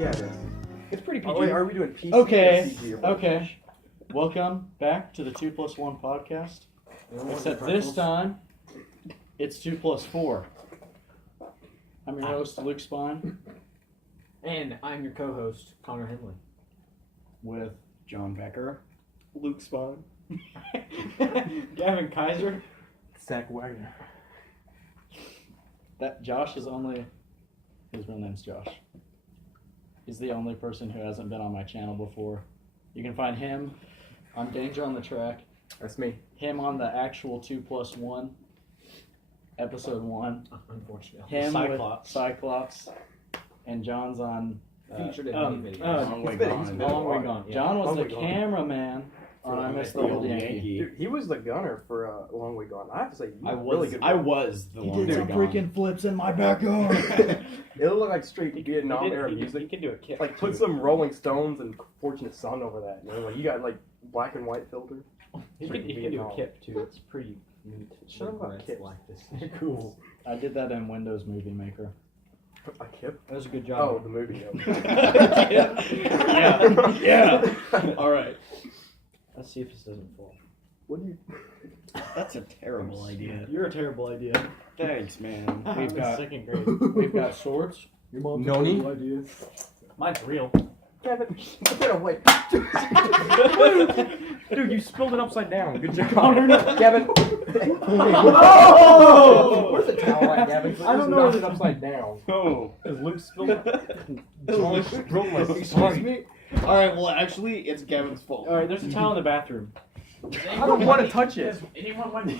Yeah, it is. It's pretty PG. Oh, wait, are we doing PC Okay, or CG or what? okay. Welcome back to the 2+1 podcast. Except this time, it's 2+4. I'm your host, Luke Spine, And I'm your co-host, Connor Henley. with John Becker. Luke Spawn. Gavin Kaiser. Zach Wagner. That Josh is only, his real name's Josh. He's the only person who hasn't been on my channel before. You can find him on Danger on the Track, That's me. him on the actual 2+1, episode 1, Unfortunately. him Cyclops. with Cyclops, and John's on Featured in many videos. Long Way Gone. Long Way Gone. Yeah. John was Long the Way Gone. cameraman on I Miss the Old Yankee. Dude, he was the gunner for Long Way Gone. I have to say, you I were really was good. the He Long did Way some Gone. freaking flips in my backyard. It looked like straight Vietnam era He music. can do a kick. Like put some Rolling Stones and Fortunate Son over that. You know, like you got like black and white filter. He can do a kip too. It's pretty neat. Shut up about kips. like this. Cool. I did that in Windows Movie Maker. A kip? That was a good Oh, job. the movie. Yeah. All right. Let's see if this doesn't fall. What do you? That's a terrible idea. You're a terrible idea. Thanks, man. We've got second grade. we've got swords. Your mom's Noni? idea. Mine's real. Gavin, get away. Dude, you spilled it upside down. Good job. Gavin. Oh! Where's the towel at, Gavin? I don't know. Knocked it upside down. Oh. Is Luke spilled it? Excuse me? Alright, well, actually, it's Gavin's fault. Alright, there's a towel in the bathroom. I don't want to touch it. Anyone want to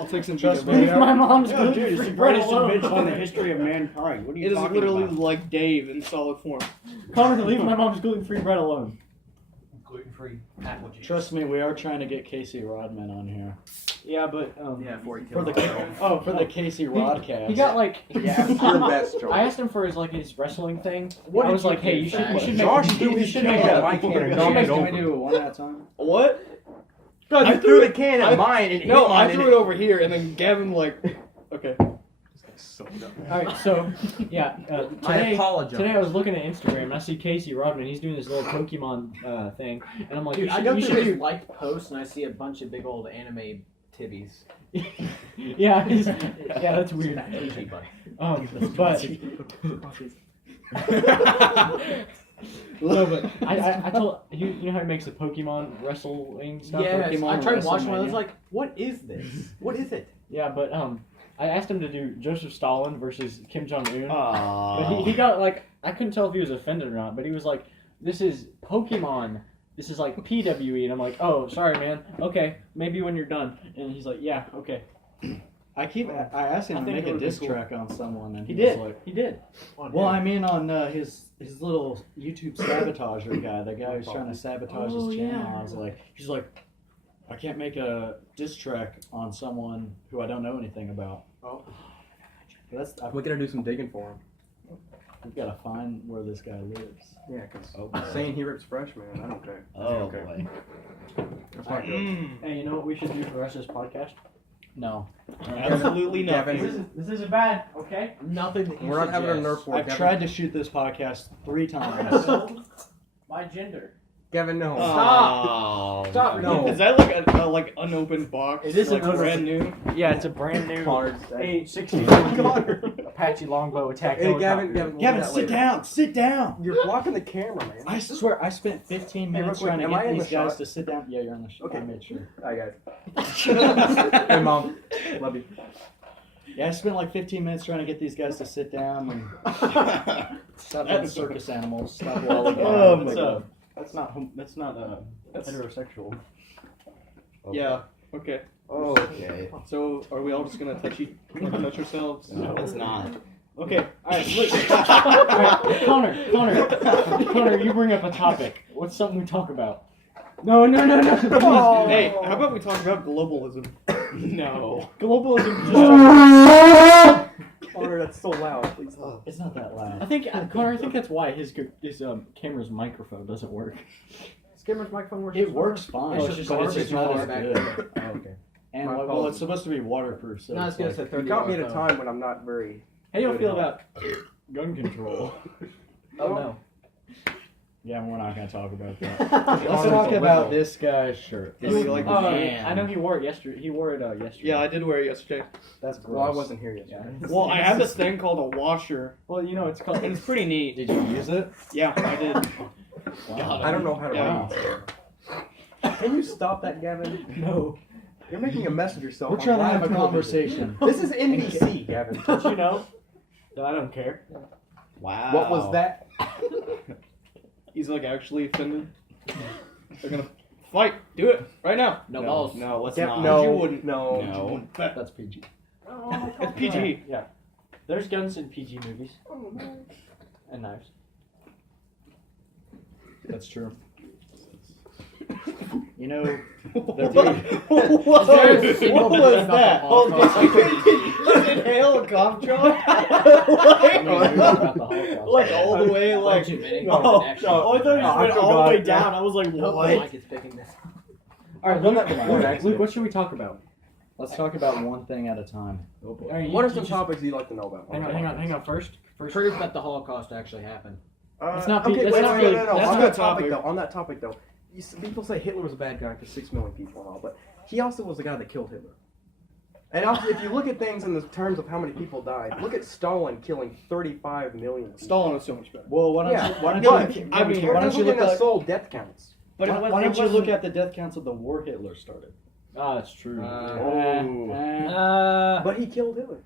I'll take some Trust vegan me. bread. my mom's No, dude, it's the greatest invention in the history of mankind. What are you It is talking literally about? like Dave in solid form. Connor, leave my mom's gluten-free bread alone. Gluten-free apple juice. Trust me, we are trying to get Casey Rodman on here Yeah, but Yeah, before he for killed the the Casey Rodcast. he got like. Yeah, your best choice. I asked him for his wrestling thing. What I did was you like, hey, do, you should Zach? make. Josh, you you should should make make a. my can and Can knock it we over. do it one at a time? What? God, you threw the can at mine and No, hit mine I threw and it over here, and then Gavin okay. All right, so yeah, I today apologize. I was looking at Instagram and I see Casey Rodman. He's doing this little Pokemon thing, and I'm like, Dude, I you go should through his do. liked posts and I see a bunch of big old anime tibbies. Yeah, that's weird. PG, buddy. But no, but I told you know how he makes the Pokemon wrestling stuff. Yeah, Pokemon I tried watching one. I was WrestleMania. like, what is this? What is it? Yeah, but I asked him to do Joseph Stalin versus Kim Jong Un. Aww. But he got like, I couldn't tell if he was offended or not, but he was like, this is Pokemon. This is like PWE. And I'm like, oh, sorry, man. Okay, maybe when you're done. And he's like, yeah, okay. I asked him I to think make it a would be diss cool. track on someone, and He was did. like, He did. well, I mean, on his little YouTube sabotager guy, the guy who's trying to sabotage Oh, his channel. yeah. I was like, he's like, I can't make a diss track on someone who I don't know anything about. Oh. We gotta do some digging for him. We've got to find where this guy lives. Yeah, because Oh, saying he rips fresh, man, I don't care. Oh Okay. boy. That's not good. Hey, you know what we should do for the rest of this podcast? No. Absolutely Gavin, nothing. This isn't bad, okay? Nothing that you we're not having a suggest. Nerf war. I've Gavin. tried to shoot this podcast 3 times. My gender. Gavin, no. Stop! Stop. No. Is that like a like unopened box? It is like an brand new. Yeah, it's a brand new Connor. A60 Apache longbow attack. Hey, Gavin, helicopter. we'll Gavin, do that sit later. down! Sit down! You're blocking the camera, man. I swear, I spent 15 Hey, minutes real quick, trying to am I get in these the guys shot? to sit down. Yeah, you're on the shot. Okay. I made sure. Hi, guys. Hey, Mom. Love you. Yeah, I spent like 15 minutes trying to get these guys to sit down and stop being That's- circus animals. Stop lollygagging. Oh my It's, god. That's not Heterosexual. Yeah. Okay. Okay. So are we all just gonna touch ourselves? No, it's not. Okay. Alright, look. Alright, Connor, you bring up a topic. What's something we talk about? No. Oh. Hey, how about we talk about globalism? No. Globalism. Connor, that's so loud. Please stop. It's not that loud. I think Connor. I think that's why his camera's microphone doesn't work. Skimmer's microphone works. It works fine. It's It's just just, garbage it's not as back good. there. Oh, okay. And My well, apologies. it's supposed to be waterproof. So No, I was it's gonna like, say You caught me at a $30 time when I'm not very. How do you good feel at about gun control. Oh no. Yeah, we're not gonna talk about that. Let's Let's talk about this guy's shirt. Is he like Oh, Man. I know he wore it yesterday. He wore it yesterday. Yeah, I did wear it yesterday. That's gross. Well, I wasn't here yesterday. Yeah. Well, I have this thing called a washer, Well, you know, it's called. and it's pretty neat. Did you use it? Yeah, I did. Wow. I don't know how to Yeah. read. Can you stop that, Gavin? No. You're making a mess of yourself. We're on trying to have live a television. conversation. This is NBC, Gavin. Don't you know? No, I don't care. Wow. What was that? He's like actually offended. They're gonna fight. Do it right now. No balls. No, let's Gav- not. no, You wouldn't. no. No. That's PG. It's PG. Yeah. There's guns in PG movies. And knives. That's true. You know, What They're was that? Oh, did you inhale a cough drop? Like all the way, like. Too many. Oh, Actually. oh, I thought you No, I went all the forgot. way down. I was like, Nope, what? Mike is picking this. All right, I've done that before, Luke, actually. what should we talk about? let's talk about one thing at a time. Oh boy. All right, What you- are some you just- topics you'd like to know about? Hang on. First. Proof that the Holocaust actually happened. That's not- okay, that's wait, not wait, really- no, no, no. that's On a that good topic, topic. though. On that topic, though, people say Hitler was a bad guy for 6 million people and all, but he also was the guy that killed Hitler. And also, if you look at things in the terms of how many people died, look at Stalin killing 35 million people. Stalin was so much better. Well, why don't Yeah, you? Why don't but, you? I mean, why don't you look at at? soul death counts? But Why don't you look at the death counts of the war Hitler started? Ah, that's true. But he killed Hitler.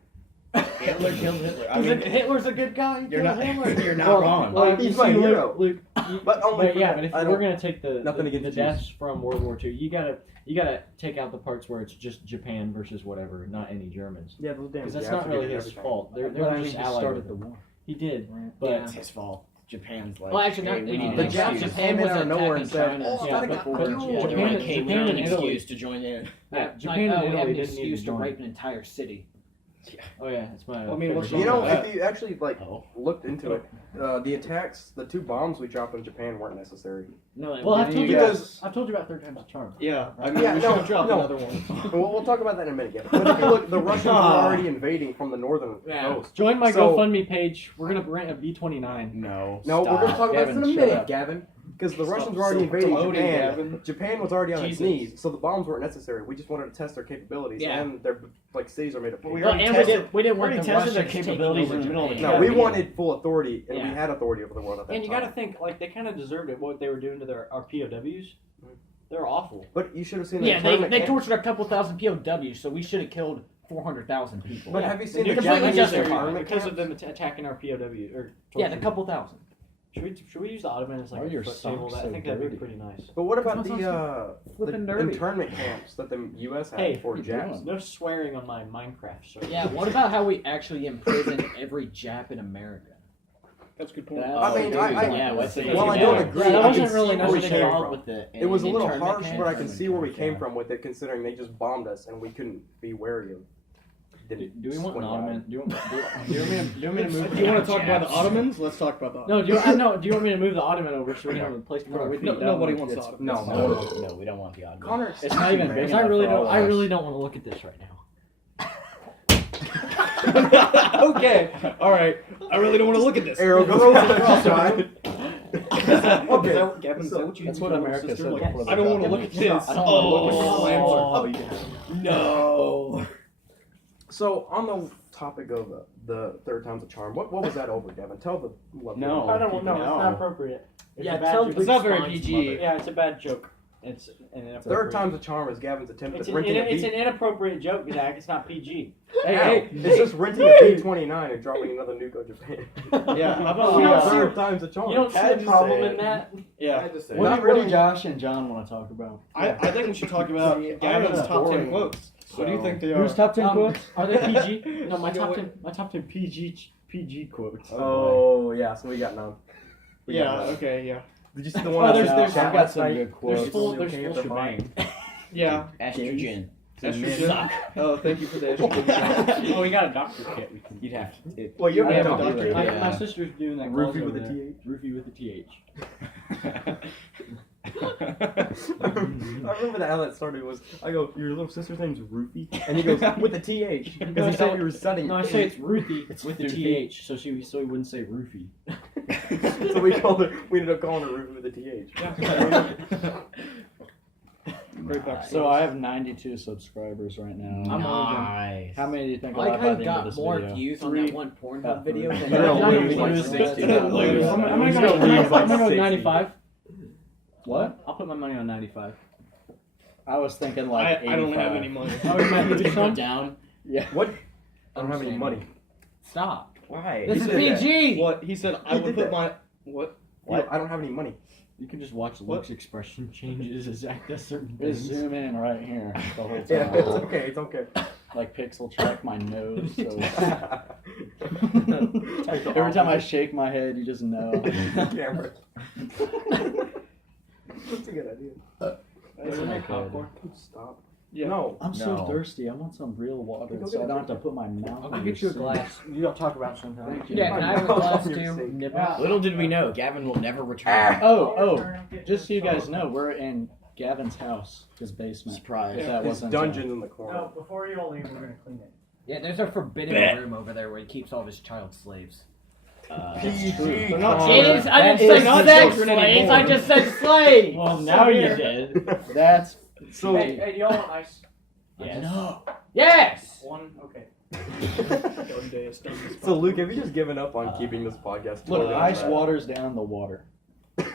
Hitler killed Hitler. I mean, Hitler's a good guy. you're not. You're not Well, wrong. well, He's you my see, Luke- hero. Luke, But only but for yeah, that. but if I we're don't- gonna take the nothing against the Jews. deaths from World War II, you gotta take out the parts where it's just Japan versus whatever, not any Germans, Yeah, those damn because that's Japs not are really getting his everything. fault. They're But I mean, just he allied started with the him. war. He did, Yeah. but It's his fault. Japan's like, Well, actually, not. hey, we they need didn't The an Japs excuse. just came Japan was out of nowhere and attacking said, China. "Oh, Yeah, gotta but- get but- fuel." Yeah, Japan, Japan and came around an Italy. excuse to join in. yeah, Japan Japan and we have Italy an didn't need excuse to to join. rape an entire city. Oh yeah, that's my. Well, I mean, what's favorite You wrong genre. know, with if you actually Oh. looked into it, the attacks, the 2 bombs we dropped in Japan weren't necessary. No, well, I've told you Because- about. I've told you about Third Time's a Charm. Yeah, I mean, Yeah, we no, should have dropped no. another one. We'll talk about that in a minute, Gavin. But if you look, the Russians were already invading from the northern Yeah. coast. Join my So- GoFundMe page. We're gonna rent a B-29. No. No, we're going to stop. talk about this in a Gavin, shut minute, up. Gavin. Because the Stop Russians were already invading promoting, Japan. Gavin. Japan was already on its Jesus. knees, so the bombs weren't necessary. We just wanted to test their capabilities, Yeah. and their cities are made of. But we paper. already and tested- we didn't want already the tested their Russians capabilities taking in the middle of over the Japan. No, we Yeah. wanted full authority, and we Yeah. had authority over the world at that And you time. gotta think, like, they kind of deserved it. What they were doing to our POWs, they're awful. But you should have seen the Yeah, they internment camp. tortured a couple thousand POWs, so we should have killed 400,000 people. But Yeah. have you seen They're the completely Japanese justified. internment Because of camps? them attacking our POW or Yeah, the torturing. couple thousand. Should we use the Ottoman as like Why are a your foot table? socks I so think that'd be dirty? pretty nice. But what about That's the flippin' dirty. internment camps that the U.S. had Hey, for what you Japs? doing? No swearing on my Minecraft server. Yeah, what about how we actually imprisoned every Jap in America? That's a good point. That- I mean, I- yeah, what's the Well, I Yeah. don't Yeah, agree. that I wasn't can really see where we nothing came involved from. with the. It was a little internment harsh, camp. but I can see where we came Yeah. from with it, considering they just bombed us and we couldn't be wary of. Do we want an 25. Ottoman? Do you want Do you want me to move? Do you want to talk about the Japs. Ottomans? Let's talk about the No, do you want me to move the Ottoman over so we can have a place to put our No, feet No, down? nobody Like, wants the it's- Ottomans. No, No, we don't want the odd. Connor, It's not even big Because enough. I really for all don't. of I us. really don't want to look at this right now. Okay, all right. I really don't want to look at this. Arrow goes to the side. Okay, Gavin, is that what you That's do what to your America sister? said Like, before the I don't want to Gavin. look at this. I don't wanna look Oh, at no. So on the topic of the third time's a charm, what was that over, Gavin? Tell the No. I don't know. It's No. not appropriate. It's Yeah, a bad tell joke. It's not very Response, PG. mother. Yeah, it's a bad joke. It's an inappropriate. Third time's a charm is Gavin's attempt It's at an, renting a it's B. an inappropriate joke, Zach. It's not PG. It's just renting a B-29 and dropping another nuke on Japan. Yeah, how about You we, don't Third time's a charm. You don't see I the just problem said- in that? yeah. just What, Not do, what do really. Josh and John want to talk about? I think we should talk about See, Gavin's I'm top 10 boring, quotes. What do you so- think they are? Who's top 10 quotes? Are they PG? No, my You know top what? 10. My top 10 PG quotes. Oh, yeah, so we got none. We got Yeah, none. okay, yeah. Did you see the Oh, one there's- that there's- I've got some good quotes. There's full Okay, shebang. fine. Yeah. Estrogen. Estrogen. Oh, thank you for the estrogen. Oh, we got a doctor kit. We can. You'd have to. Well, you I have have a a doctor. doctor. My, Yeah. my sister's doing that. Roofie clause with over a there. TH. Roofie with a TH. I remember how that started was, I go, your little sister's name's Ruthie? And he goes, with a TH, because he thought we were studying. No, I say it's Ruthie. It's with the Ruthie. TH, so he wouldn't say roofie. So we ended up calling her Ruthie with a TH. Right back. So I have 92 subscribers right now. Nice. How many do you think I I'll like have how by you the end of got this more video? views on Three. that one Pornhub video than You're gonna that. lose like Lose. 60. I'm gonna He's go gonna lose like 60. 95. What? I'll put my money on 95. I was thinking like I don't have 85. any money. Oh, you might lose some? down. Yeah. What? I don't have any money. Stop. Why? This is He did that. PG. What? He said I He would did put that. my what? I don't have any money. You can just watch Luke's expression changes as Zach does certain Just things. zoom in right here the whole time. Yeah, it's okay. It's okay. Like pixel track my nose. So every time I shake my head, you just know. Camera. That's a good idea. Isn't that popcorn? Stop. Yeah. No. I'm so No. thirsty. I want some real water, Go so get I a don't have to drink. put my mouth. I'll go in get your you a glass. You'll talk about sometime. Yeah, can I have a glass For your too? sake. Nip Yeah. Little did we know, Gavin will never return. Oh, just so you guys know, we're in Gavin's house, his basement. Surprise. If that His wasn't dungeon in the corner. before you all leave, we're gonna clean it. Yeah, there's a forbidden Bet. room over there where he keeps all of his child slaves. PG. They're not Connor. It is- I That didn't is say not sex children slaves, anymore. I just said slaves! Well, now you did. That's So, Hey, do y'all want ice? Yes. no. Yes! One? Okay. so Luke, have you just given up on keeping this podcast? Look, together? ice waters down the water.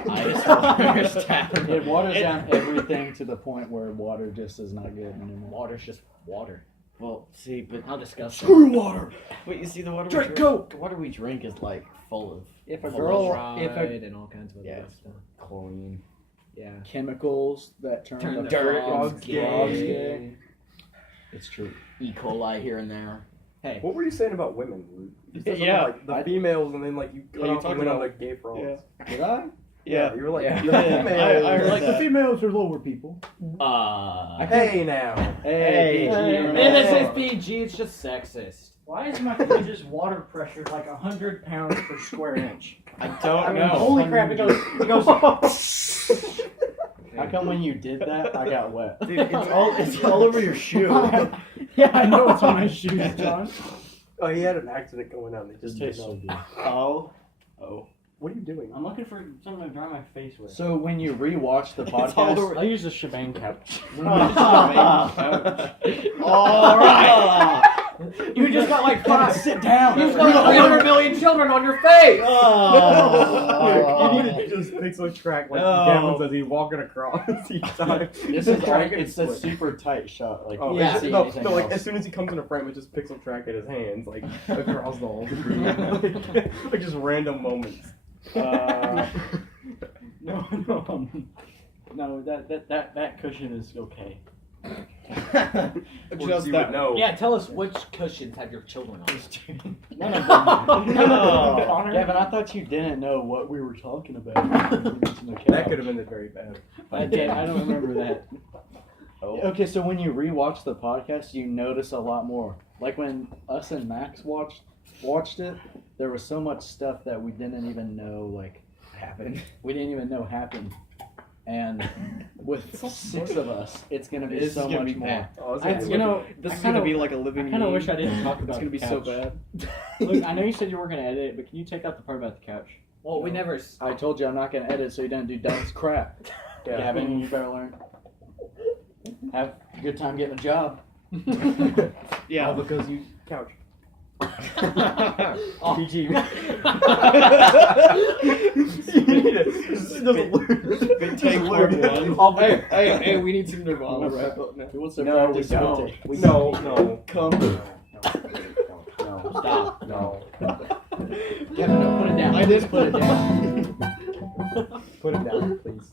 Ice waters down. It waters down everything to the point where water just is not good anymore. Water's just water. Well, see, but How disgusting. Screw water. wait, you see the water Drink we Coke. The water we drink is like full of If a full girl, of if a and all kinds of other Yeah. stuff. chlorine. Yeah. chemicals that turn Turn the the dirt frogs frogs gay. It's true. E. coli here and there. Hey. What were you saying about women, Luke? You said something Yeah, like the I- females, and then like you cut Yeah, you off and talked went on about- the gay frogs. Yeah. Did I? Yeah. You were like, Yeah. the Yeah, females. I heard Like the that. females are lower people. Hey now. Hey, This is PG, it's just sexist. Why is my fridge's water pressure like 100 pounds per square inch? I don't I mean, know. holy crap! It goes. How come when you did that, I got wet? Dude, it's all over your shoe. Yeah, I know it's on my shoes, John. Oh, he had an accident going on. They This just tastes didn't so know. good. Oh. What are you doing? I'm looking for something to dry my face with. So when you rewatch the It's all podcast, over- I use a shebang couch. all right. You just got like five. Sit down. You just got 300 million children on your face! You need to just pixel track like No. Gavin says he's walking across each time. This is Track like it it's a split. super tight shot. Like Oh, you yeah. can't see no, anything no, like else. as soon as he comes in a frame, it just pixel track at his hands, like across the whole screen. like just random moments. No, that cushion is okay. Just you that. would know. Yeah, tell us which cushions have your children on. None of them. No. Oh, Gavin, I thought you didn't know what we were talking about. That could have been very bad. I did. I don't remember that. Okay, so when you rewatch the podcast, you notice a lot more. Like when us and Max watched it, there was so much stuff that we didn't even know happened. We didn't even know happened. And with 6 of us, it's gonna be This is so gonna much be more. bad. Oh, I, you know, This I is kinda, gonna be like a living. I kind of meme. wish I didn't talk about It's gonna be the so couch. bad. Look, I know you said you weren't gonna edit it, but can you take out the part about the couch? Well, we never. I told you I'm not gonna edit, so you didn't do dumb crap. Yeah. Gavin, you better learn. Have a good time getting a job. All Yeah. because you couch. Oh. PG. You need it. This doesn't work. Big take part one. I'll Hey, hey, we need some Nirvana wrap up now. Who wants to No, we practice don't. spit take? No. Come. No. Stop. No. Kevin, no, put it down. I did Put it down. Put it down, please.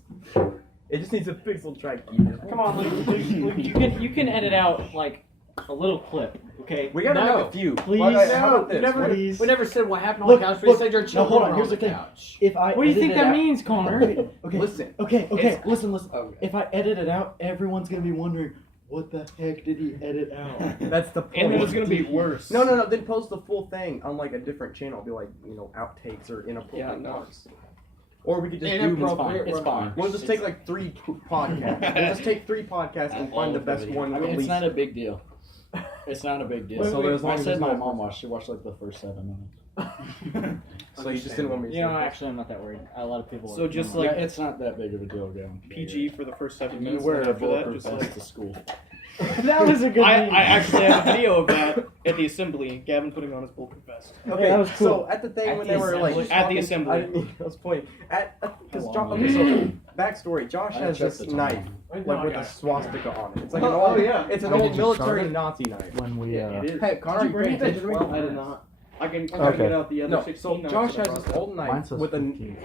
It just needs a pixel track. Key. Come on, Luke, you can edit out like a little clip, okay? We gotta No. make a few. Please. How about We this? never, Please. we never said what happened on Look, the couch. We look. said your No, children hold on, were here's on the thing. couch. If I What do you think edit that it out- means, Connor? Okay, Listen. okay, It's- listen. Okay. If I edit it out, everyone's gonna be wondering, what the heck did he edit out? That's the point. And then it's gonna be worse. No. Then post the full thing on like a different channel. Be like, outtakes or inappropriate Yeah, no. marks. Or we could just do Inappropriate It's fine. We'll just take like 3 podcasts. We'll just take 3 podcasts and find the best one. I mean, at it's least. not a big deal. It's not a big deal. So as long I as said it's my not- mom watched. She watched like the first 7 minutes. So you just didn't want me to You say know, that. actually, I'm not that worried. A lot of people. So just Yeah, like it's not that big of a deal, Gavin. PG for the first 7 You minutes. wear and a after that, bulletproof just vest like to school. that was a good. I meme. actually have a video of that at the assembly. Gavin putting on his bulletproof vest. Okay, that was cool. so at the thing At when the they were like assembly? At the talking- assembly. I didn't mean I was pointing at because How long okay, was so backstory. Josh I has checked this the knife time. like with a swastika on it. It's like an Oh, old, yeah. it's an When old did you start military it? Nazi knife. When we It is. Hey, Connor, you paying attention to me? I did not. I can Okay. get out the other No, 16 so knives Josh that I has brought. this old Mine knife says with a. 15.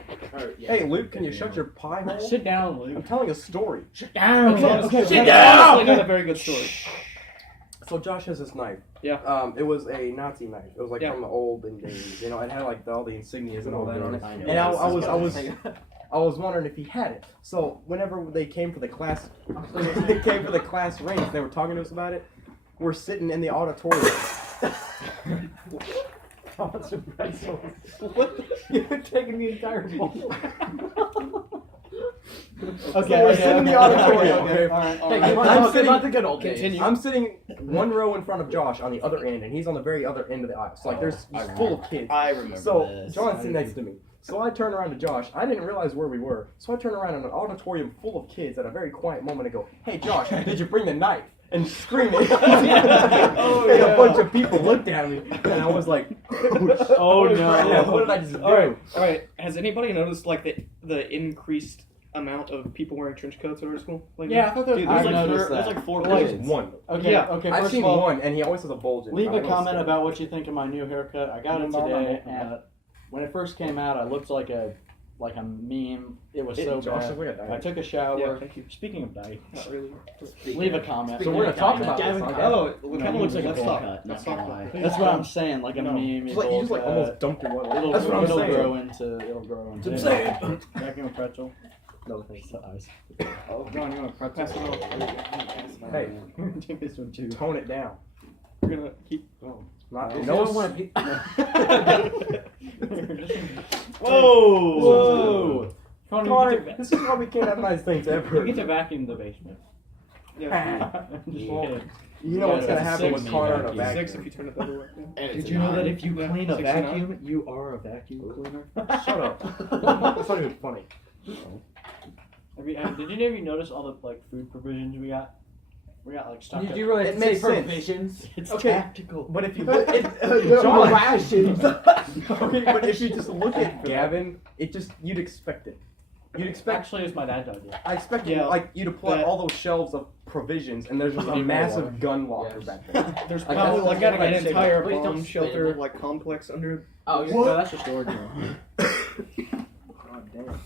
Hey, Luke, can you shut your pie hole? Sit down, Luke. I'm telling a story. Sit down. It's honestly- Sit it's down. honestly not a very good story. So Josh has this knife. Yeah. It was a Nazi knife. It was like Yeah. from the olden days. You know, it had like all the insignias and all that on it. I know. And I was wondering if he had it. So whenever they came for the class, they came for the class rings. They were talking to us about it. We're sitting in the auditorium. You're taking the entire bowl. Okay, we're sitting in the auditorium. Okay, Alright, Hey, alright. you want I'm to talk sitting- about the good old days? Continue. I'm sitting 1 row in front of Josh on the other end, and he's on the very other end of the aisle. So like, there's I full of kids. I remember So this. John's sitting next to me. So I turn around to Josh. I didn't realize where we were. So I turn around in an auditorium full of kids at a very quiet moment and go, "Hey Josh, did you bring the knife?" And scream it. Oh, And yeah. a bunch of people looked at me, and I was like, Oh, no. Yeah, what did I just do? All right. Has anybody noticed like the increased amount of people wearing trench coats at our school? Like, Yeah, I thought there dude, was there's I like noticed there's that. like 4 Like kids. one. Okay, Yeah. okay, I've first seen of all, one, and he always has a bulge in it. leave I a don't know comment what's about what you think of my new haircut. I got it today, and when it first came out, I looked like a meme. It was so Josh bad. looks like a I diet. took a Yeah, shower. thank you. Speaking of diet, Not really. Leave a comment. So we're gonna talk about this. Gavin- huh? Oh, it No, kind of he looks like looks let's like talk. a cut, Let's not talk gonna about lie. it. That's what I'm saying, like a No. meme. You just like almost dumped your water. It'll, That's what I'm it'll saying. grow into. That's what I'm saying. Vacuum a pretzel. No thanks. Eyes. oh, John, you want to Pass it on. Hey, Take this one too. tone it down. We're gonna keep. Not You no. don't want to Whoa! Whoa! Connor, Connor, this is why we can't have nice things you ever. get to vacuum the basement. Yeah. Just Well, kidding. You know what's gonna That's a happen with six Connor vacuum. and a vacuum. 6 if you turn it the other way. Yeah. Did you know that if you clean a 69? vacuum, you are a vacuum cleaner? Shut up. That's not even funny. Did any of you notice all the like food provisions we got? We got like stuff. Did you really It say makes sense. provisions? It's Okay. tactical. But if you look at John rations. okay, but if you just look at Gavin, it just you'd expect it. You'd expect. Actually, it's my dad's idea. I expect Yeah, like you to pull out that- all those shelves of provisions, and there's just a Need more massive water. gun locker Yes. back there. There's Like, probably that's like got what I'd an say. entire Please don't bomb spit shelter in it. like complex under. Oh, No, that's a storage room. God damn.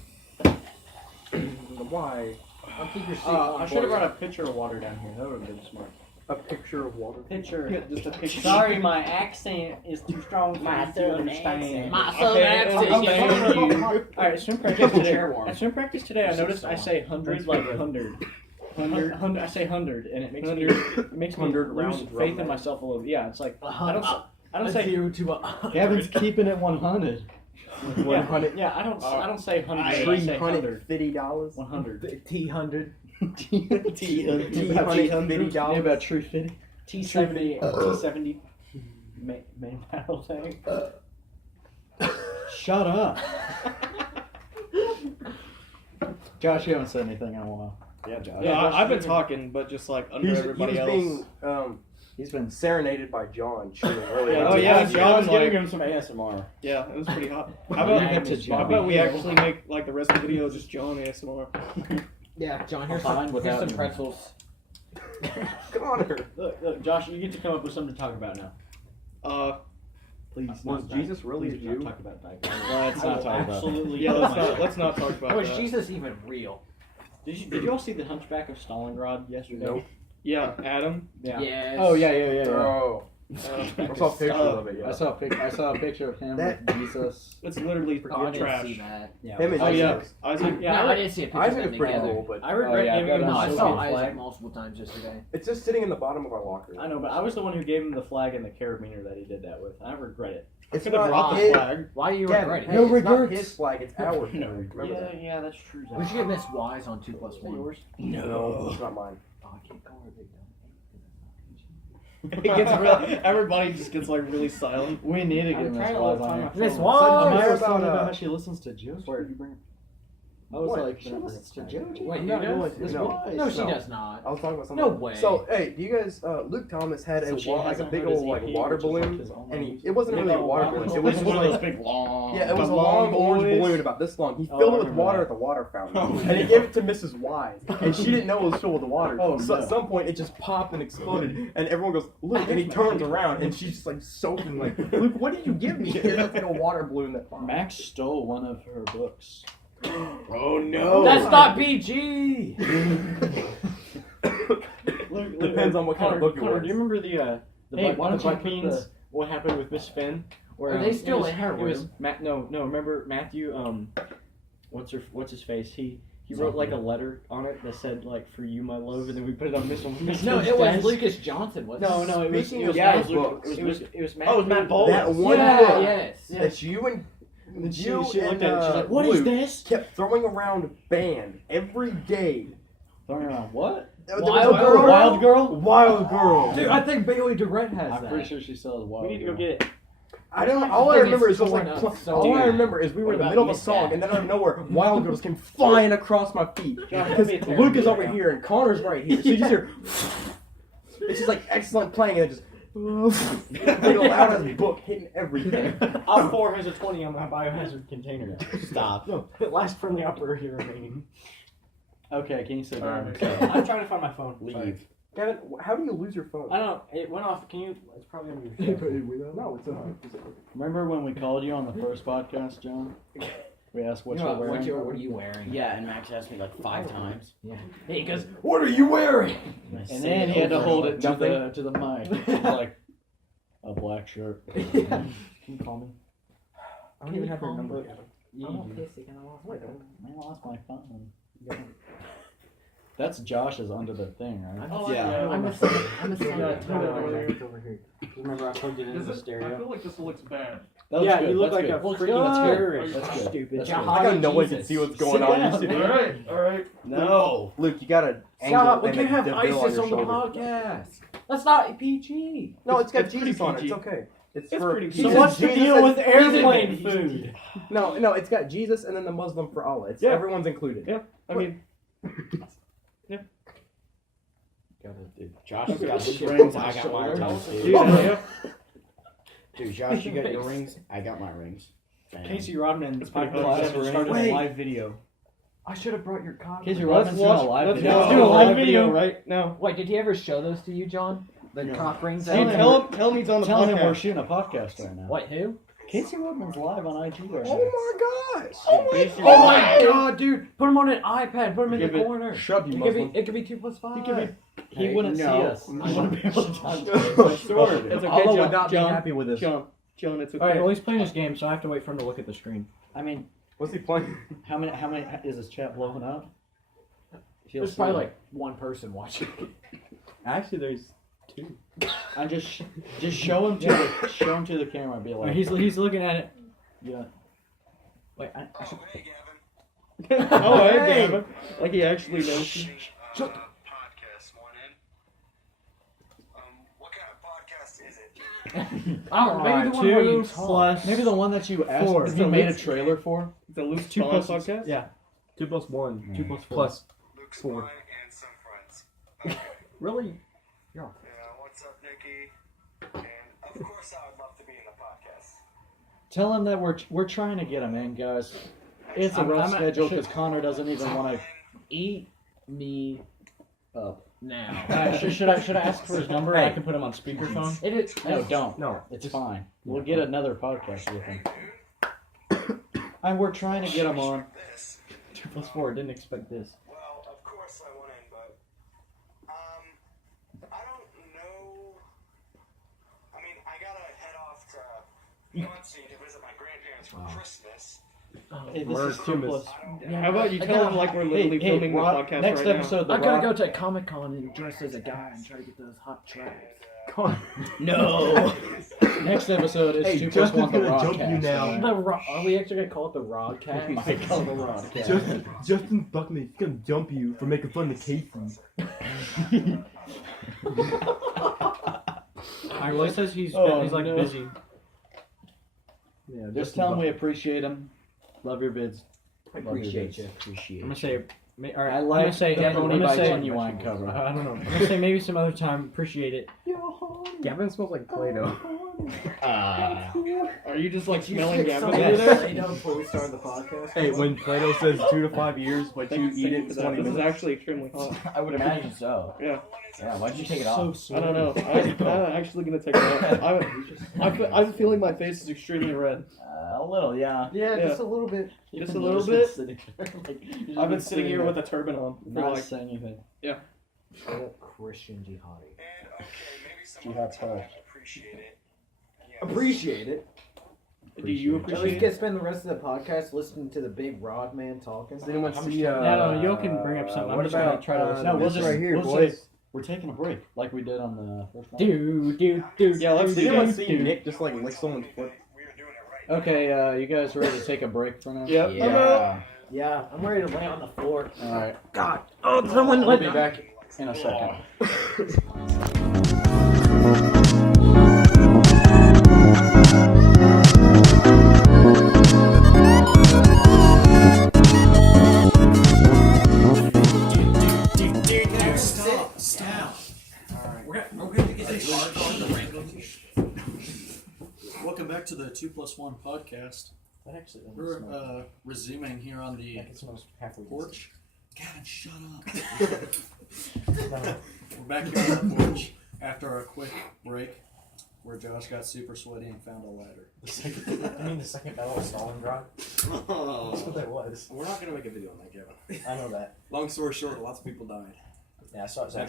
Why? I'll keep your seat. I should have brought a pitcher of water down here. That would have been smart. A picture of water. Pitcher. Yeah, just a picture. Sorry, my accent is too strong for My you to southern understand. accent. My Okay, southern accent. understand you. Alright, swim practice today. Chair At swim practice today, I noticed I say 100 like 100. 100. I say 100, and it makes me 100 lose rounds faith in rum. myself a little. Yeah, it's like I don't A say zero to a. Gavin's keeping it 100. 100. Yeah, I don't say 100. I say 100. $350. 100. T100. What about True Fitty? T70. T70. Main battle tank. Shut up. Josh, you haven't said anything in a while. Yeah, Josh. Yeah, I've been talking, but just like under He was everybody else. being He's been. serenaded by John shooting earlier. Oh, yeah, I was John, giving like- him some ASMR. Yeah, it was pretty hot. How How about- how about we actually make like the rest of the video just John ASMR? Yeah, John, here's Fine some, without here's some you. pretzels. Connor. Look, Josh, you get to come up with something to talk about now. Please. Was Jesus really a Please not Jew? talk about that. Let's not talk about Absolutely. Yeah, not. let's not talk about Was that. Jesus even real? Did you all see the Hunchback of Stalingrad yesterday? Nope. Yeah, Adam. Yeah. Yes. Oh yeah. Oh. I saw pictures of it, yeah. I saw a picture of him That- with Jesus. It's literally Oh, I didn't trash. see that. Yeah. Him and Oh yeah, Jesus. Isaac. Yeah, no, I I didn't see a picture Isaac of is them pretty together. cool, but I regret yeah, giving him but No, the I so saw Soviet Isaac flag. multiple times yesterday. it's just sitting in the bottom of our locker. I know, but I was the one who gave him the flag and the carabiner that he did that with. I regret it. It's Could have not brought the his, flag. Why are you Gavin, regretting? hey, No it's not regrets. his flag, it's our flag. No Remember that. Yeah, that's true. We should get Miss Wise on 2 plus 1. Yours? No, it's not mine. Oh, I can't call her big dumb. It gets really, everybody just gets like really silent. We need to get I'm Miss trying to Wise look on on here. my Miss phone. Wise! Amira was about, telling me uh, about how she listens to JoJo. Where? I was What? like, She she listens listens to to JoJo? Wait, No, who no, does? Miss No. Wise. No, she No. does not. I was talking about something. No way. So, hey, do you guys? Luke Thomas had So a she like a hasn't big heard his old like EP, water which is, like, balloon, his own and music. it wasn't really a water balloon. It was just one of those like big long. yeah, it was a the long long orange boys. balloon about this long. He Oh, filled I it with remember water that. at the water fountain, Oh, and he gave it to Mrs. Wise, and she didn't know it was filled with water. Oh, So no. at some point, it just popped and exploded, and everyone goes, "Luke!" And he turns around, and she's just like soaking, like, "Luke, what did you give me?" And that's like a water balloon that popped. Max stole one of her books. Oh no! That's not PG! Depends on what kind of book it Connor, was. do you remember the Hey, Black- why don't the you Black put Beans? the- What happened with Miss Finn? Where, Are they it still was- in her It was room? no. Remember Matthew? What's his face? He wrote like a letter on it that said like "For you, my love," and then we put it on Miss. No, it was Lucas Johnson, wasn't No, it was. Speaking It was of Matt. books, It was Matt. Oh, it was Matt Bowles. That one Yeah, book yes. that you and She you looked and, at it. She's like, "What is Luke this?" kept throwing around band every day. Throwing around what? There was Wild a Girl? Wild Girl? Wild Girl. Dude, I think Bailey Durrett has I'm that. pretty sure she sells Wild We need to Girl. go get it. I don't know. All I Thing remember is is just like torn up so all I bad. remember is we were in the What middle of a about song, Miss and then out of nowhere, Wild Girls came flying across my feet. Because Luke is over here and Connor's right here, so you just hear. It's just like excellent playing, and it just. Like a loud as book hitting everything. Op 4 has a 20 on my biohazard container. Stop. Last friendly operator remaining. Okay, can you sit down? I'm trying to find my phone. Leave. Gavin, how do you lose your phone? I don't know. It went off. Can you? It's probably under your phone. No, it's not. Remember when we called you on the first podcast, John? We asked what you're wearing. What are you wearing? Yeah, and Max asked me like 5 times. He goes, "What are you wearing?" I And said then he had to over hold and it to the mic. It was like a black shirt. Can you call me? I don't even have your number. Yeah, I'm you all do. pissy and I lost my phone. I lost my phone. That's Josh's under the thing, right? Oh, Yeah. I'm a son. I'm a Yeah, son. it's over here. Remember, I plugged it into the I stereo. feel like this looks bad. That was Yeah, good. you look That's like a good. freaking That's good. terrorist. That's good. Stupid. That's Yeah, good. I got no one can Jesus. see what's going on. You Sit sit down. here. Alright. No. Luke, you gotta Stop! We angle can't and have DeVille ISIS your on the shoulder. podcast. That's not PG. No, it's got It's pretty Jesus on it. PG. It's okay. It's It's for pretty Jesus, PG. So what's the Jesus deal and- with airplane food? No, it's got Jesus and then the Muslim for Allah. It's Yeah. everyone's included. Yeah. I mean, Dude, Josh has got his rings. I got my rings. dude, Dude. yeah. Dude, Josh, you got your rings. I got my rings. Bam. Casey Rodman That's pretty cool. podcast started Wait. a live video. I should have brought your copy. Casey Let's Rodman's doing a watch. live Let's video. do a live video right now. Wait, did he ever show those to you, John? The cock rings? Tell that- him- Tell him he's on the Tell him we're podcast. shooting a podcast right now. What? Who? Casey Rodman's live on IG right now. Oh my gosh! Oh my God, dude! Put him on an iPad. Put him in Give the it- corner. Shut you, It could be. Muslim. It could be 2 plus 5. He could be. He wouldn't see No. us. He wouldn't be able to touch It's okay, Allah John. would not be John. happy with this. John, it's okay. Alright, well he's playing this game, so I have to wait for him to look at the screen. I mean, What's he playing? how many is this chat blowing up? He'll There's see probably it. like one person watching. Actually, there's 2. I just show him to the camera and be like, He's looking at it. yeah. Wait, I should. Oh, hey, Gavin. Like he actually knows. Podcast morning. What kind of podcast is it? I don't know. Maybe the one where you 2 talk. plus. Maybe the one that you asked, 4. you made a trailer for. It's a loose 2 Spawn plus podcast. Yeah. 2 plus 1. 2 plus 4. Plus. Luke Four. Spawn and some friends. Okay. Really? Yeah, what's up, Nikki? And of course, I would love to be in the podcast. Tell him that we're trying to get him in, guys. It's a rough schedule because Connor doesn't even want to Eat me up. now. Should I ask for his number? I can put him on speakerphone. It is. No, don't. No. It's fine. We'll get another podcast with him. And we're trying to get him on. This. 2 plus 4. Didn't expect this. Well, of course I want in, but I don't know. I mean, I gotta head off to Muncie to visit my grandparents for Christmas. Hey, this is Merry 2 plus. How about you tell him like we're literally Hey, filming Rob, the podcast next right episode, I the gotta Rob, go to Comic Con and dress as a guy and try to get those hot traps. Connor. No. Next episode is Hey, 2 plus Justin's 1 the gonna jump you Rodcast. now. alright? Are we actually gonna call it the Rodcast? Call it the Rodcast. Justin Buckman is gonna jump you for making fun of Casey. Roy says he's Oh, he's like no. busy. Yeah, just tell him we appreciate him. Love your vids. I appreciate you. I'm gonna say, or I I'm like gonna say, the I'm Pony gonna by say, Genuine cover. I don't know. I'm gonna say maybe some other time. Appreciate it. Gavin smells like Play-Doh. Are you just like smelling Get Gavin some over there? Play-Doh before we start the podcast. Hey, when Play-Doh says 2 to 5 years, but you eat it in 20 This is minutes. actually extremely hot. I would imagine so. Yeah. Yeah, why'd you take it off? I don't know. I'm actually gonna take it off. I'm feeling my face is extremely red. A little, yeah. Yeah, Yeah. just a little bit. Just a little bit. I've I've been sitting here with a turban on for not like. saying anything. Straight up Christian jihadi. And okay, maybe some Jihad other time. first. Appreciate it. Yes. Appreciate it. Do you At least appreciate get it? to spend the rest of the podcast listening to the big Rod man talking. Does anyone see, No, you can bring up something. I'm what just about, gonna try to. No, we'll this just right here, we'll boys. just- we're taking a break, like we did on the first one. Do. Yeah, let's Did do anyone it. see Nick just like lick someone's foot? We are doing it right. Okay, you guys ready to take a break for now? Yep. Yeah. Yeah, I'm ready to lay on the floor. All right. God. Oh, someone We'll let be back in a second. Stop. Alright. We're going to get this hard on the random. Welcome back to the 2+1 podcast. That actually doesn't We're smell. resuming here on the Like it smells halfway porch. Gavin, shut up. No. We're back here on the porch after a quick break where Josh got super sweaty and found a ladder. I mean the second battle of Stalingrad. That's what that was. We're not gonna make a video on that, Gavin. I know that. Long story short, lots of people died. Yeah, I saw it. I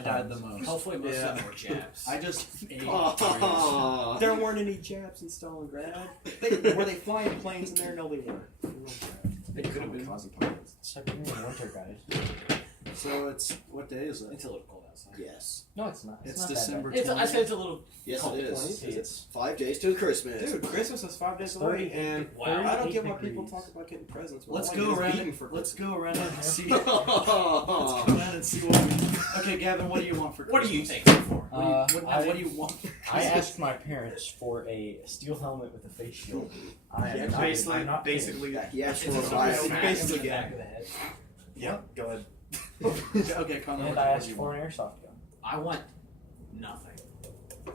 died the most. Hopefully most of them were jabs. I just ate There weren't any Japs in Stalingrad. Were they flying planes in there? No, they weren't. They could have been. Causing problems. Siberian winter, guys. So it's, what day is it? It's a little cold outside. Yes. No, it's not. It's not December It's, 20th. I said it's a little. Yes, cold. it is. 20? It's 5 days till Christmas. Dude, Christmas is 5 days away, and Wow. I don't get why 38 people degrees. talk about getting presents. Let's All I go get is around beaten and for let's Christmas. go around and see. Let's go around and see what we. Okay, Gavin, what do you want for What Christmas? are you thankful for? What do you want? For I Christmas? asked my parents for a steel helmet with a face shield. I am not, Basically, I'm not kidding. basically. He asked It's for a a smack fire. in basically, the back of the head. Yep. Go ahead. Okay, Connor, And what I do asked you for want? an airsoft gun. I want nothing.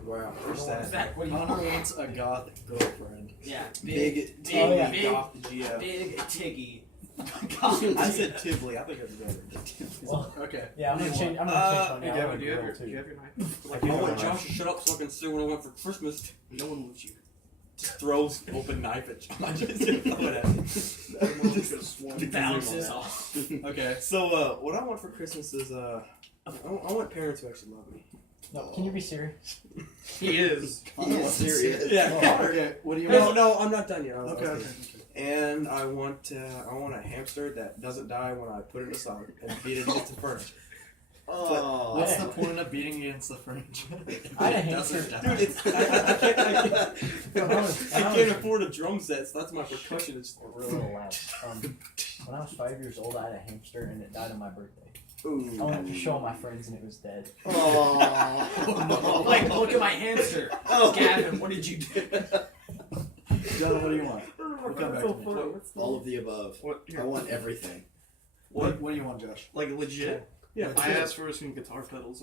Wow. First What's that. that? What do you Connor want? wants a goth girlfriend. Yeah, Big big, Oh, yeah. big, Goth the GF. big tiggy. I said Tivoli. I think it was better. Well, Okay. yeah, I'm gonna change. I'm gonna change my name. I Gavin, want do you a have girl, your, too. do you have your knife? I Like, do I have want my Josh knife. to shut up so I can say what I want for Christmas. No one loves you. Just throws open knife at Josh. Just throw it at him. Bounces off. Okay. So, what I want for Christmas is, I want parents who actually love me. No, can you be serious? He is. He is serious. Yeah. Okay. What do you No, want? no, I'm not done yet. Okay. Okay. And I want a hamster that doesn't die when I put it in a sock and beat it against the furniture. Oh. What's the point of beating against the furniture? I had a It doesn't hamster. die. Dude, it's, When I was- I can't afford a drum set, so that's my percussion. It's We're real loud. When I was 5 years old, I had a hamster and it died on my birthday. I Ooh. went to show my friends and it was dead. Oh. Like, look at my hamster. Oh. Gavin, what did you do? Jonah, what do you want? We'll come back to me. All of the above. what? I want everything. What do you want, Josh? Like legit. Yeah, I asked for some guitar pedals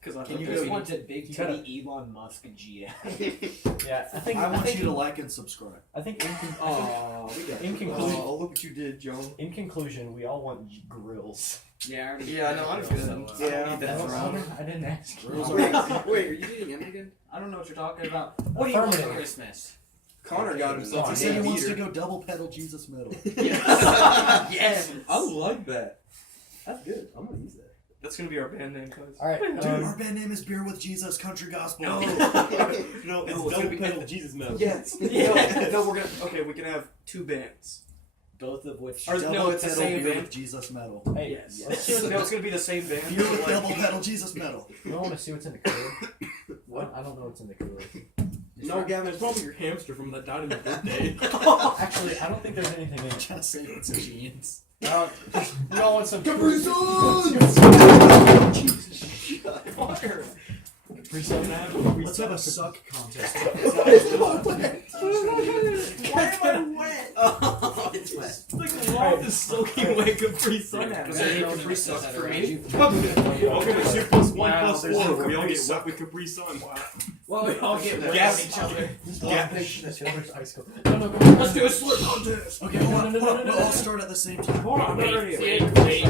because I Can you He go- just wants a big You gotta- titty Elon Musk GF. Yeah, I think. I want think, you to like and subscribe. I think Oh, we got in conclusion, Oh, look what you did, Joan. in conclusion, we all want grills. Yeah, I already Yeah, I know, I'm good. so, Yeah. leave that I alone. didn't ask you. Rules Wait, are- wait, are you eating him again? I don't know what you're talking about. What do you want for Affirmative. Christmas? Connor got himself Oh, He a said he heater. wants to go double pedal Jesus metal. Yes. I like that. That's good. I'm gonna use that. That's gonna be our band name, guys. All right, Dude, our band name is Beer with Jesus Country Gospel. No, it's it's double gonna be- pedal Jesus metal. Yes. Yeah. No, we're gonna. Okay, we can have two bands. Both of which. Or, Double no, it's the pedal same beer band. with Jesus metal. Hey, Yes. No, it's gonna be the same band. Beer with like- double pedal Jesus metal. you don't want to see what's in the cooler? What? I don't know what's in the cooler. No, Gavin, it's probably your hamster from that died in the birthday. Actually, I don't think there's anything in it. Just say it's jeans. We all want some Capri Sun! Let's have a suck contest. Why am I wet? Oh, it's wet. It's like a lot of soaking wet Capri Sun. Was there any Capri Sun for me? Welcome to 2 plus 1 Wow, plus there's 4, no where we all Capri get Sun. wet with Capri Sun. Well, we all get wet Gas- on each other. Ice cold. No, Let's do a slurp contest. Okay, hold on. We'll all start at the same time. Hold on, I'm not ready Wait, yet. wait.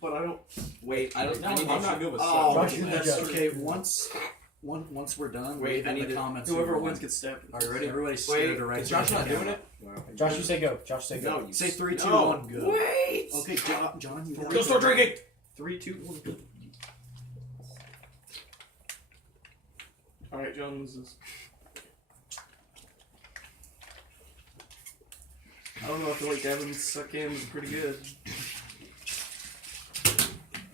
But I don't. Wait, I don't. I need I'm not good with Oh, stuff. Josh, you that's judge. okay. Once we're done, Wait, leave I in need the to. comments. Whoever who wins won. gets stabbed. Are you ready? Everybody stare Wait, directly. Is Josh at not the doing camera. it? Josh, you say go. Josh, say go. No, you Say 3, 2, No. 1, go. Wait. Okay, John, you Go go. start drinking. 3, 2, 1, go. All right, John loses. I don't know. I feel like Gavin's suck in is pretty good.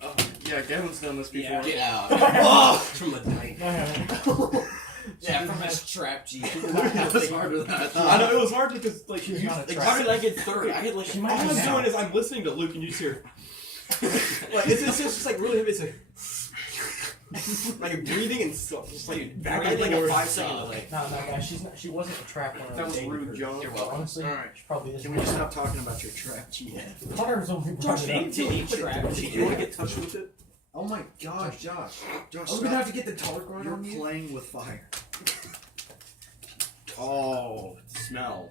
Oh, yeah, Gavin's done this before. Get out. Oh! From the night. Yeah, from his trap G. That's harder than I I thought. know it was hard because like you. not a Like, trap. How did I get third? I had like. She all might I'm be doing now. is I'm listening to Luke and you just hear. Like it's just like really heavy. It's like. Like breathing and stuff. Just like back I had and like a forth. 5-second delay. No, guys, she wasn't a trap when I That was dating rude, her. John. You're welcome. Honestly, Alright. she probably is. Can we just stop talking about your trap GF? Connor's only brought Josh, it up. AT trap Do you want to get touched with it? Oh my gosh, Josh. Josh, Are we gonna have to get the torque on You're you? playing with fire. Oh, smell.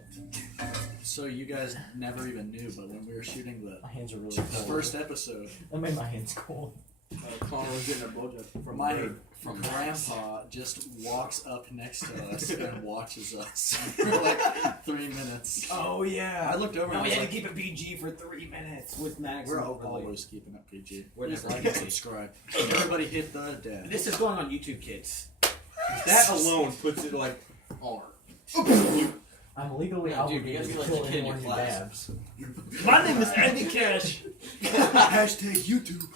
So you guys never even knew, but when we were shooting the My hands are really cold. first episode, That made my hands cold. Connor was getting a blowjob from my grandpa just walks up next to us and watches us for like 3 minutes. Oh yeah. I looked over No, and we was had like, to keep it PG for 3 minutes with Max. we're and overlay. always keeping it PG. We're Please never like and subscribe. Everybody hit the dash. This is going on YouTube, kids. That alone puts it like hard. I'm legally Yeah, dude, you obligated gotta be to like kill the kid in anyone your who class. dabs. My name is Andy Cash. Hashtag YouTube.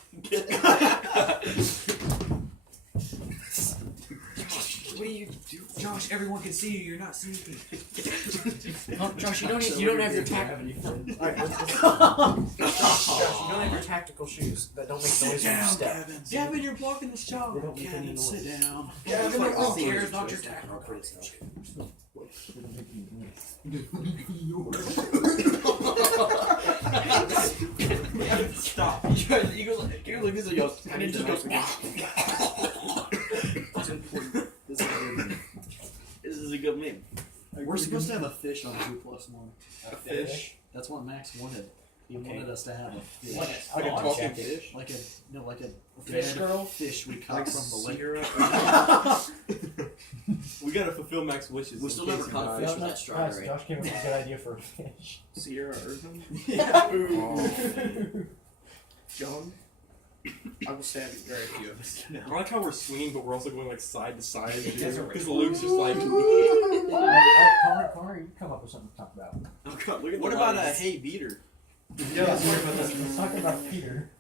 What do you do? Josh, everyone can see you. You're not seeing me. Josh, you don't have your tactical. Josh, you don't have your tactical shoes that don't make noise when you Down, step. Gavin. Gavin, you're blocking the shot. They don't make any Gavin, noise. sit down. Gavin, like, who I'll cares see about you. your tactical shoes? Stop. You go like this and goes, and it just goes. This is good. This is a good meme. We're supposed to have a fish on 2+1. A fish. That's what Max wanted. He wanted us to have a fish. What? Like a Oh, talking check it. fish. Like a Fish dead girl? fish we caught Like from the lake. Sierra. We gotta fulfill Max's wishes. We in still case never he caught a dies. fish with that Guys, strawberry. Josh came up with a good idea for a fish. Sierra Urban. John. I will stab you. Very few of us. I like how we're swinging, but we're also going like side to side. Because Luke's just like. Connor, you come up with something to talk about. Oh God, look at What the about a lines. hey beater? Yeah, let's talk about Let's this. talk about Peter.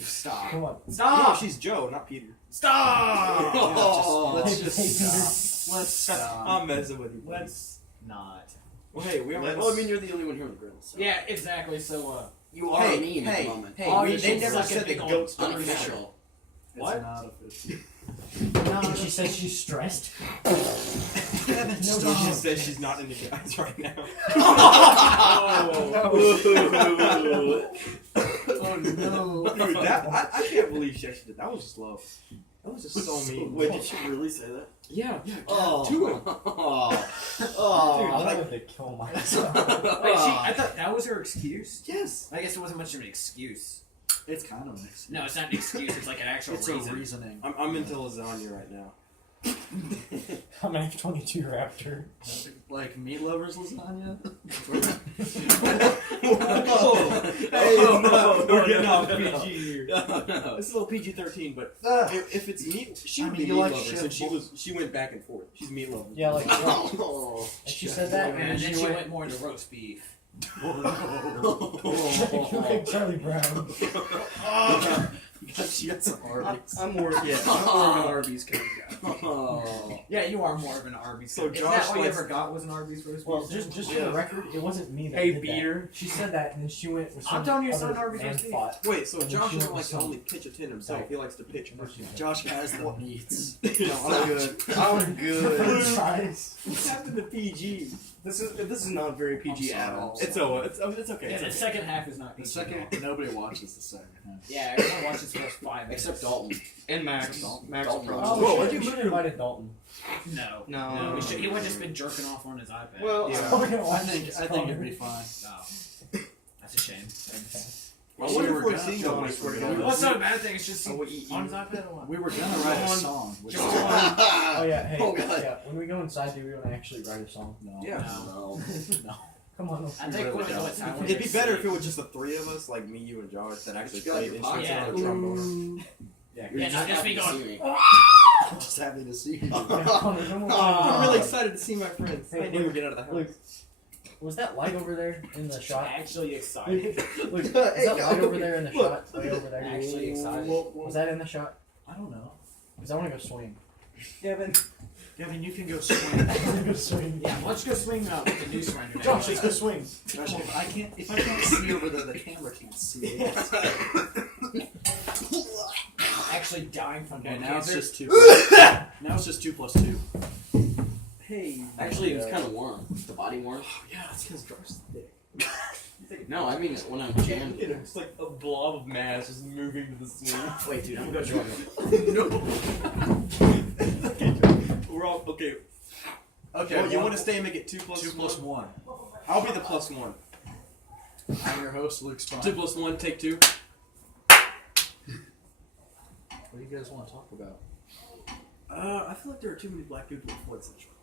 Stop. Come on. No, Stop! she's Joe, not Peter. Stop! Let's Hey, just Peter. stop. Let's stop. I'm messing with you. Let's not. Well, hey, we are. Well, I mean, you're the only one here on the grill. So. Yeah, exactly. So, You are Hey, mean at hey, the moment. hey, Oh, we, you they should never suck a said the big old goats don't Unofficial. It's What? not official. No, she said she's stressed. Gavin, She stop. just says she's not into guys right now. Oh no. Dude, that, I can't believe she actually did. That was just low. That was just so mean. Wait, did she really say that? Yeah. Oh. To him. Oh. Dude, Oh. I wanted to kill myself. wait, I thought that was her excuse. Yes. I guess it wasn't much of an excuse. It's kind of an excuse. No, it's not an excuse. It's like an actual It's reason. a reasoning. I'm into lasagna right now. I'm an F-22 Raptor. Like meat lovers lasagna? Hey, no, we're getting off no. PG here. No. It's a little PG-13, but Ah. if it's meat, she I would mean, be you meat like lovers, Chef and she went back and forth. She's meat lover. Yeah, like, Oh. and she said that, And then she went more into roast beef. Like Charlie Brown. You got some Arby's. I'm more of an Arby's kind of guy. Oh. Yeah, you are more of an Arby's. So Is Josh that all you likes- ever got was an Arby's roast Well, beef? just for the record, it wasn't me that Hey, did beater. that. She said that, and then she went with some I'm telling you, it's other not Arby's man roast beef. fought. Wait, so And Josh she doesn't went like with to some- only pitch a tent himself. He likes to pitch first. Josh has the meats. No, I'm good. I'm good. Fries. What happened to PG? This is not very PG at all. It's okay. Yeah, It's the okay. second half is not The PG. second, nobody watches the second half. Yeah, everyone watches the first 5 minutes. Except Dalton. And Max. Max will Dalton. probably. Oh, Whoa, we should have invited Dalton. No. No. He would have just been jerking off on his iPad. Well, Yeah. Oh, we're gonna I watch think this it'd be fine. No. That's a shame. I wonder if we're gonna- seeing John, the I swear to we're God. What's not a bad thing? It's just Oh, what you on his iPad or what? We were gonna write a song. Which Just is- Oh yeah, hey, Oh, God. yeah. When we go inside, do we want to actually write a song? No. Yeah. No. No. Come on, I think what it's how It'd be better if it was just the three of us, like me, you, and Josh, that actually You got played your instruments pocket. on the trombone. Yeah, You're not just me happy to going. see me. I'm just happy to see you. I'm really excited to see my friends. Hey, I never get out of the house. Luke, was that light over there in the shot? Actually excited. Luke, is that light over there in the Look. shot? Way over there. Actually excited. Was that in the shot? I don't know. Because I want to go swing. Gavin. Gavin, you can go swing. I want to go swing. Yeah, let's go swing with the new surrender. Josh, let's go swing. Josh, if I can't see over there, the camera can't see it. Actually dying from Okay, lung now it's cancer. just 2. Now it's just 2 plus 2. Hey. Actually, it's kind of warm. The body warm. Yeah, that's because Josh's thick. No, I mean when I'm jammed. It's like a blob of mass just moving to the swing. Wait, dude, I'm gonna go join No. We're all okay. Okay, Well, you one- want to stay and make it 2 plus 2 plus 1. I'll be the plus 1. I'm your host, Luke Spine. 2 plus 1, take 2. What do you guys want to talk about? I feel like there are too many black people in Floyd Central.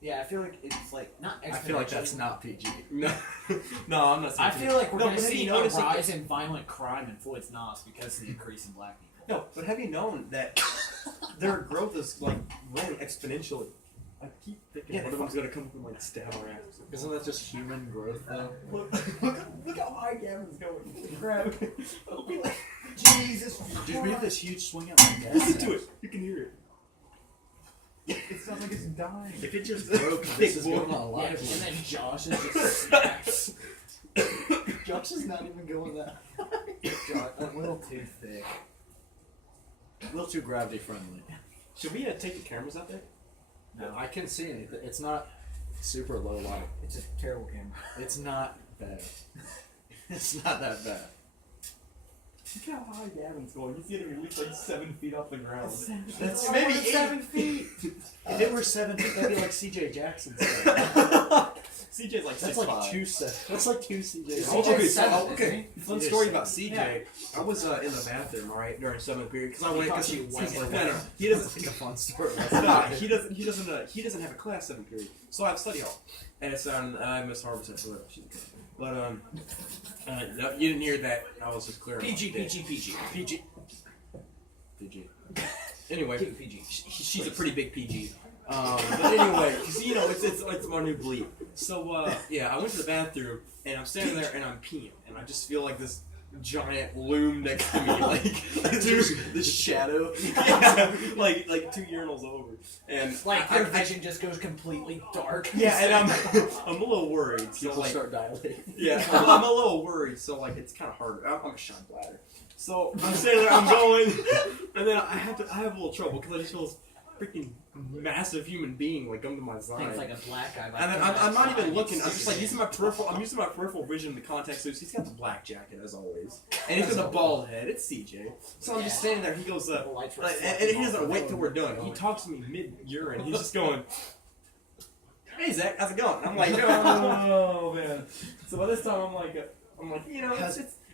Yeah, I feel like it's like not. I feel like exponentially. that's not PG. No, no, I'm not saying. I feel like we're No, going to but have see you a noticed that- rise in violent crime in Floyd's Nos because of the increase in black people. No, but have you known that their growth is like growing exponentially? I keep thinking one of them's gonna come up and like stab our ass. Isn't that just human growth, though? Look how high Gavin's going. Grab. It'll be like Jesus. Dude, we have this huge swing at my desk. listen to it. You can hear it. It sounds like it's dying. If it just broke, this is going on Yeah, live. and then Josh is just snaps. Josh is not even going that. Josh, a little too thick. A little too gravity friendly. Should we take the cameras out there? No, I can see anything. It's not super low light. It's a terrible camera. It's not bad. It's not that bad. Look how high Gavin's going. He's getting at least like 7 feet off the ground. That's maybe maybe 7 feet. If it were 7 feet, that'd be like CJ Jackson's. CJ's like That's 6'5". like 2 That's like 2 CJ. Oh, okay, so, seven, okay. Fun He story is about CJ. I was in the bathroom, right, during 7th period, because I went. thought Cause you went no, with no, that. he doesn't. It's like a fun story. No, he doesn't have a class 7th period, so I have study hall, and it's on Miss Harbison, so she's a good. But no, you didn't hear that. I was just clearing. PG, up. PG. PG. Anyway, Keep it PG. she's a pretty big PG. But anyway, 'cause, you know, it's my new bleep. So yeah, I went to the bathroom and I'm standing there and I'm peeing and I just feel like this giant loom next to me, like This shadow. yeah, like 2 urinals over, and Like I, your vision just goes completely dark. yeah, and I'm a little worried. So People like, start dilating. yeah, I'm a little worried. So like, it's kind of hard. I'm a shy bladder. So I'm standing there, I'm going, and then I have a little trouble because I just feel this freaking massive human being like come to my side. Things like a black guy. Like And then I'm not even looking. I'm just like using my peripheral. I'm using my peripheral vision in the context. So he's got the black jacket as always, and he's got the bald head. It's CJ. So I'm just standing there. He goes, The lights and reflecting he doesn't off wait the till we're done. He talks to me mid urine. He's just going, "Hey Zach, how's it going?" And I'm like, "Oh man." So by this time I'm like, you know,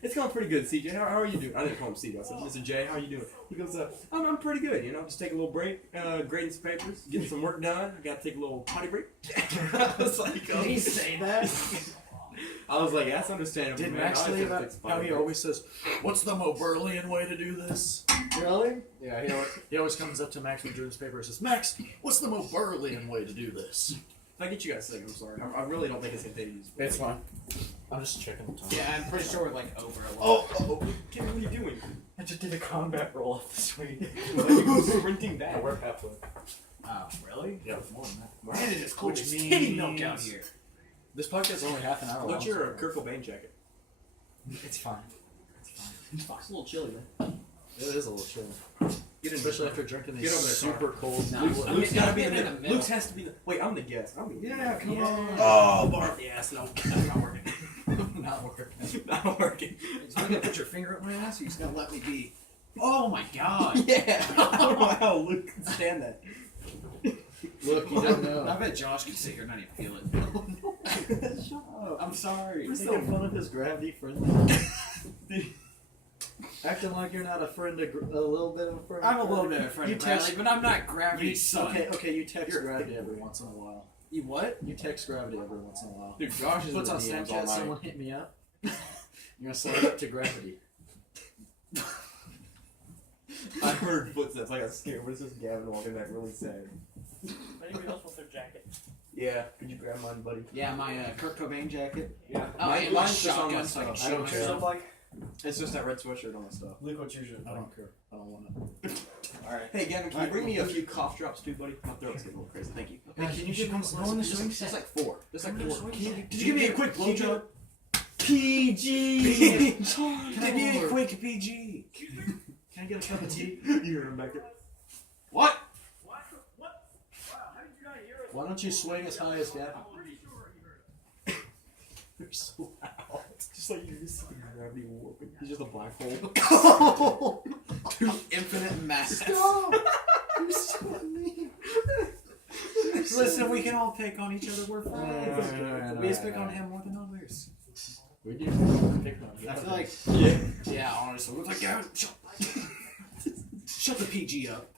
it's going pretty good, CJ. How are you doing? I didn't call him CJ. I said, Mr. J, how are you doing? He goes, I'm pretty good. You know, just take a little break, grading some papers, getting some work done. I got to take a little potty break. I was like, Did he say that? I was like, that's understandable. Did man. Max I tell you can about fix how potty he breaks. always says, "What's the Moberlian way to do this?" Really? Yeah, he always comes up to Max when doing his paper and says, "Max, what's the Moberlian way to do this?" If I get you guys sick, I'm sorry. I really don't think it's intended to use. It's fine. I'm just checking the time. Yeah, I'm pretty sure we're like over a lot. Oh, Kim, what are you doing? I just did a combat roll off the swing. Why are you sprinting back? We're halfway. Oh, really? Yeah, it's more than that. Man, it is cool. Which Just kitty milk means- out here. This podcast is only half an hour long. What's your Kurt Cobain jacket? It's fine. It's a little chilly, man. It is a little chilly. Get in Especially after drinking these Get over there, super cold. No, Luke's, I'm Luke's getting- gotta I'm be in getting the in the middle. middle. Luke's has to be the. Wait, I'm the guest. I'm the Yeah, come on. Oh, Barb. Yes, no. Not working. Not working. Not working. So you gonna put your finger up my ass, or you just gonna let me be? Oh my god. Yeah. I don't know how Luke can stand that. Look, you don't know. I bet Josh can sit here and not even feel it. Shut up. I'm sorry. You're making fun of his gravity friend. Acting like you're not a friend, a little bit of a friend. I'm a little bit of a friend You of Bradley, text- but I'm not Gravity's son. Okay, you text gravity every once in a while. You what? You text gravity every once in a while. Dude, Josh is Puts in on the DMs all Snapchat, night. someone hit me up. You're gonna slide up to gravity. I heard footsteps. I got scared. What is this Gavin walking back really sad? Anybody else want their jacket? Yeah. Could you grab mine, buddy? Yeah, my Kurt Cobain jacket. Yeah. Oh, Mine- and my mine's just on my shotgun, so I can stuff. I shoot don't care. myself. Like, it's just that red sweatshirt on my stuff. Luke, what's your I don't care. I don't want it. Alright. Hey, Gavin, can you bring me a few cough drops too, buddy? My throat's getting a little crazy. Thank you. Hey, can you give me go on the swing Just like 4. Just like 4. Did you give me a quick blowjob? PG! Give me a quick PG. Can I get a cup of tea? You heard him back there. What? Why don't you swing as high as Gavin? You're so loud. Just like you just see gravity warping. He's just a black hole. Infinite mass. You're so mean. Listen, we can all pick on each other. We're friends. Alright, We just pick on him more than others. We do. Pick on you. I feel like, yeah, honestly, we're like, yeah, shut the PG up.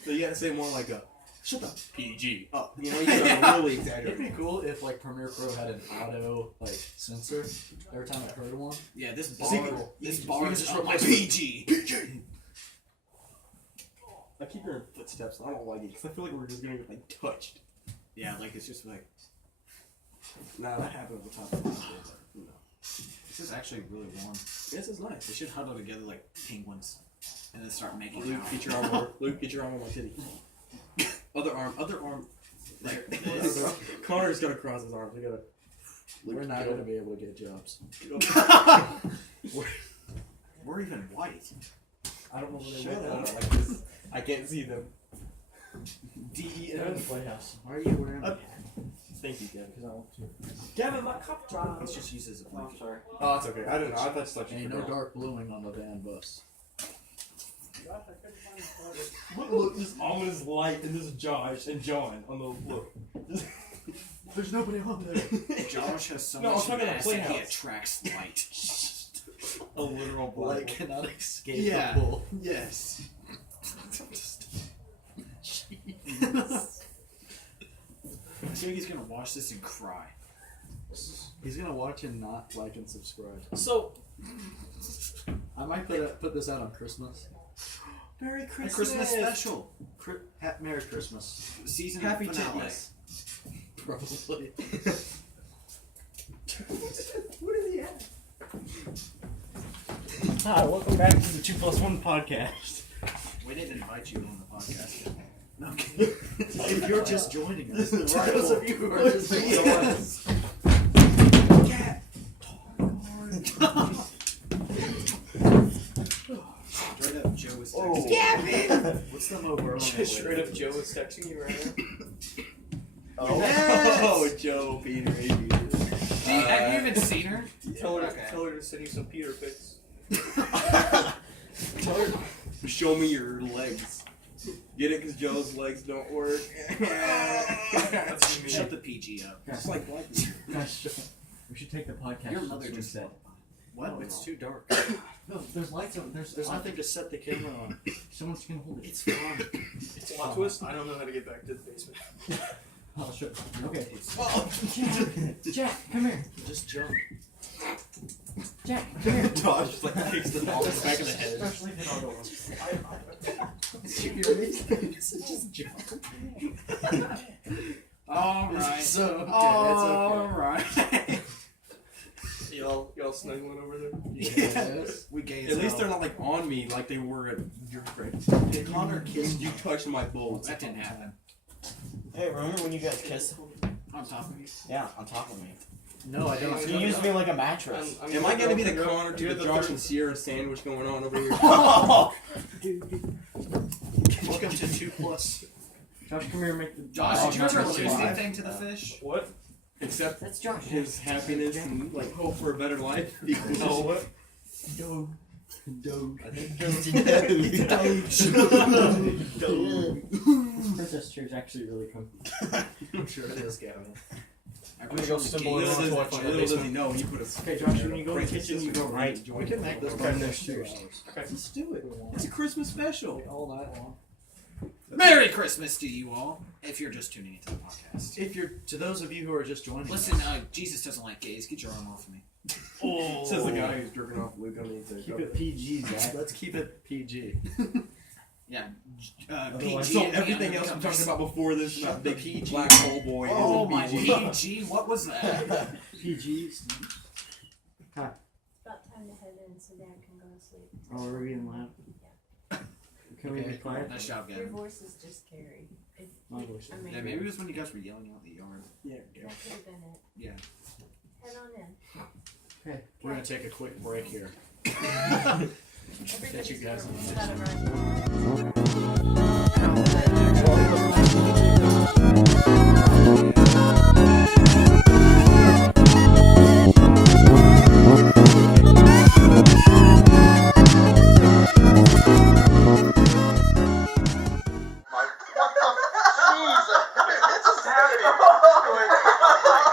So you gotta say more like a shut the PG up. You know, you gotta really It'd exaggerate. be cool if like Premiere Pro had an auto like censor every time it heard one. Yeah, this See, bar, you this can bar just is on my replace PG. I keep hearing footsteps. I don't like it because I feel like we're just gonna get like touched. Yeah, like it's just like, Nah, that happened at the top of the hospital, but no. this is actually really warm. This is nice. We should huddle together like penguins and then start making Luke, out. get your arm over. Luke, get your arm on my titty. Other arm. Like this. Connor's gotta cross his arms. We gotta. We're not going to be able to get jobs. We're even white. I don't know what they Shut look up. like this. I can't see them. They're in the Playhouse. Why are you wearing Uh, that? Thank you, Gavin, because I want to. Gavin, my cup dropped. Let's just use it as a blanket. sorry. Oh, that's okay. I don't know. I just thought you Ain't no forgot. dark bluing on the van bus. Look, this ominous light and this Josh and John on the look. There's nobody on there. Josh has so No, I'm much talking about mass that he Playhouse. attracts light. A literal Light black. cannot escape Yeah. the pull. Yes. I think he's gonna watch this and cry. He's gonna watch and not like and subscribe. So, I might put this out on Christmas. Merry A Christmas special. Merry Christmas. Season Happy finale. titties. Probably. What is he at? Hi, welcome back to the 2+1 podcast. We didn't invite you on the podcast yet. Okay. If you're just joining us, Right. those of you who are just joining us. Straight up, Joe was Oh. texting. Gavin! What's the mobile? straight up Joe is texting you right now. Oh, Yes! Joe, Peter, hey, Peter. Have you even seen her? Tell her, Okay. tell her to send you some Peter pics. Tell her, show me your legs. Get it? Because Joe's legs don't work. Shut the PG up. It's like black people. We should take the podcast. Your to mother swing just set. said, "What? It's too dark." No, there's lights on. There's nothing to set the camera on. Someone's gonna hold it. It's fun. It's plot twist. I don't know how to get back to the basement. Oh, sure. Okay. Oh, Jack, come here. Just jump. Jack, come here. Josh just like kicks the ball in the back of the head. Josh, leave the dog over. Just jump. All right. So okay, All it's okay. right. snuggling over there. Yes. We gay as At least hell. they're not like on me like they were at your friends. Connor kissed You touched my balls. That didn't happen. Hey, remember when you guys kissed? On top of me. Yeah, on top of me. No, I don't. You used me like a mattress. Am I gonna be the Connor to the Josh and Sierra sandwich going on over here? Welcome to 2+. Josh, come here and make the. Josh, did you ever Josh, lose Josh. anything to the fish? What? Except That's Josh. his happiness and like hope for a better life. No, what? Princess chair is actually really comfy. I'm sure it is, Gavin. I'm gonna go symbol it Little on. does, little does he know, he put a. Okay, Josh, when you go in the kitchen, you go right. We can make this podcast 2 hours. Let's do it. It's a Christmas special. All night long. Merry Christmas to you all, if you're just tuning into the podcast. If you're to those of you who are just joining Listen, us, Jesus doesn't like gays. Get your arm off of me. Says the guy who's jerking off Luke underneath the Keep it PG, Zach. let's keep it PG. Yeah. Otherwise- PG. So and everything the else we other talked about before this about big PG. black hole boy Oh is my a PG. PG. What was that? PG. About time to head in so Dad can go to sleep. Oh, we're being loud. Can we be quiet? Nice job, Your Gavin. voice is just scary. If, My voice. I mean, Yeah, maybe it was when you guys were yelling out in the yard. that could have been it. Yeah. Head on in. We're gonna take a quick break here. Everybody's you guys gonna gotta run. What the? Jesus! It's happening.